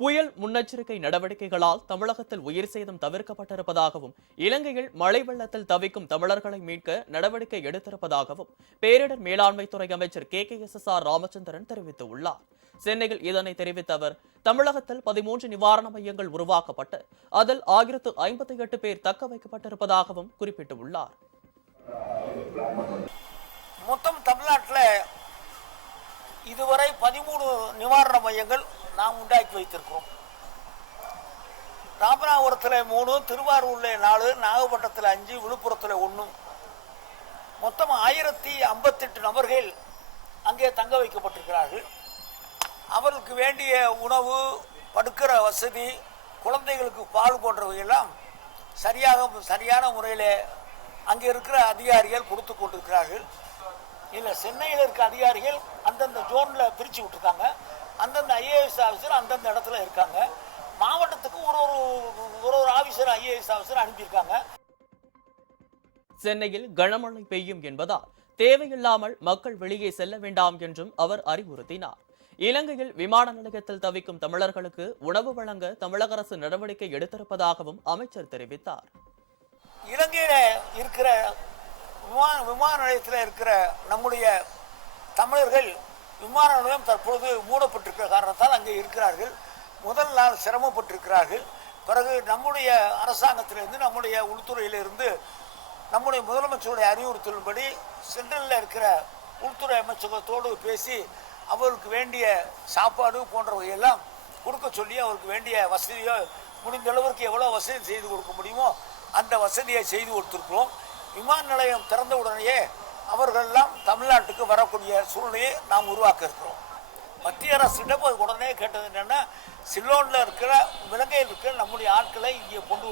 புயல் முன்னெச்சரிக்கை நடவடிக்கைகளால் தமிழகத்தில் உயிர் சேதம் தவிர்க்கப்பட்டிருப்பதாகவும் இலங்கையில் மழை வெள்ளத்தில் தவிக்கும் தமிழர்களை மீட்க நடவடிக்கை எடுத்திருப்பதாகவும் பேரிடர் மேலாண்மை துறை அமைச்சர் KKSSR ராமச்சந்திரன் தெரிவித்துள்ளார். சென்னையில் இதனை தெரிவித்த அவர், தமிழகத்தில் 13 நிவாரண மையங்கள் உருவாக்கப்பட்டு அதில் 1058 பேர் தக்க வைக்கப்பட்டிருப்பதாகவும் குறிப்பிட்டுள்ளார். மொத்தம் தமிழ்நாட்டில் இதுவரை 13 நிவாரண மையங்கள் நாம் உண்டாக்கி வைத்திருக்கிறோம். ராமநாதபுரத்தில் 3, திருவாரூரில் 4, நாகப்பட்டினத்தில் 5, விழுப்புரத்தில் 1, மொத்தம் 1058 நபர்கள் அங்கே தங்க வைக்கப்பட்டிருக்கிறார்கள். அவர்களுக்கு வேண்டிய உணவு, படுக்கிற வசதி, குழந்தைகளுக்கு பால் போன்றவையெல்லாம் சரியான முறையில் அங்கே இருக்கிற அதிகாரிகள் கொடுத்து கொண்டிருக்கிறார்கள். இல்லை, சென்னையில் இருக்க அதிகாரிகள் அந்தந்த ஜோனில் பிரித்து விட்டுருக்காங்க. அந்தந்த IAS ஆஃபீஸர் அந்தந்த இடத்துல இருக்காங்க. மாவட்டத்துக்கு ஒரு ஆஃபீஸர் IAS ஆஃபீஸர் அனுப்பியிருக்காங்க. சென்னையில் கனமழை பெய்யும் என்பதால் தேவையில்லாமல் மக்கள் வெளியே செல்ல வேண்டாம் என்றும் அவர் அறிவுறுத்தினார். இலங்கையில் விமான நிலையத்தில் தவிக்கும் தமிழர்களுக்கு உணவு வழங்க தமிழக அரசு நடவடிக்கை எடுத்திருப்பதாகவும் அமைச்சர் தெரிவித்தார். இலங்கையில் இருக்கிற விமான நிலையத்தில் இருக்கிற நம்முடைய தமிழர்கள் விமான நிலையம் தற்போது மூடப்பட்டிருக்கிற காரணத்தால் அங்கே இருக்கிறார்கள். முதல் நாள் சிரமப்பட்டிருக்கிறார்கள். பிறகு நம்முடைய அரசாங்கத்திலிருந்து, நம்முடைய உள்துறையிலிருந்து, நம்முடைய முதலமைச்சருடைய அறிவுறுத்தலின்படி சென்ட்ரலில் இருக்கிற உள்துறை அமைச்சகத்தோடு பேசி அவருக்கு வேண்டிய சாப்பாடு போன்றவையெல்லாம் கொடுக்க சொல்லி அவருக்கு வேண்டிய வசதியோ முடிந்த அளவிற்கு எவ்வளோ வசதி செய்து கொடுக்க முடியுமோ அந்த வசதியை செய்து கொடுத்துருக்கிறோம். விமான நிலையம் திறந்த உடனேயே அவர்களெல்லாம் தமிழ்நாட்டுக்கு வரக்கூடிய சூழ்நிலையை நாம் உருவாக்க இருக்கிறோம். மத்திய அரசிடம் உடனே கேட்டது என்னென்னா, சிலோனில் இருக்கிற இலங்கையில் இருக்கிற நம்முடைய ஆட்களை இங்கே கொண்டு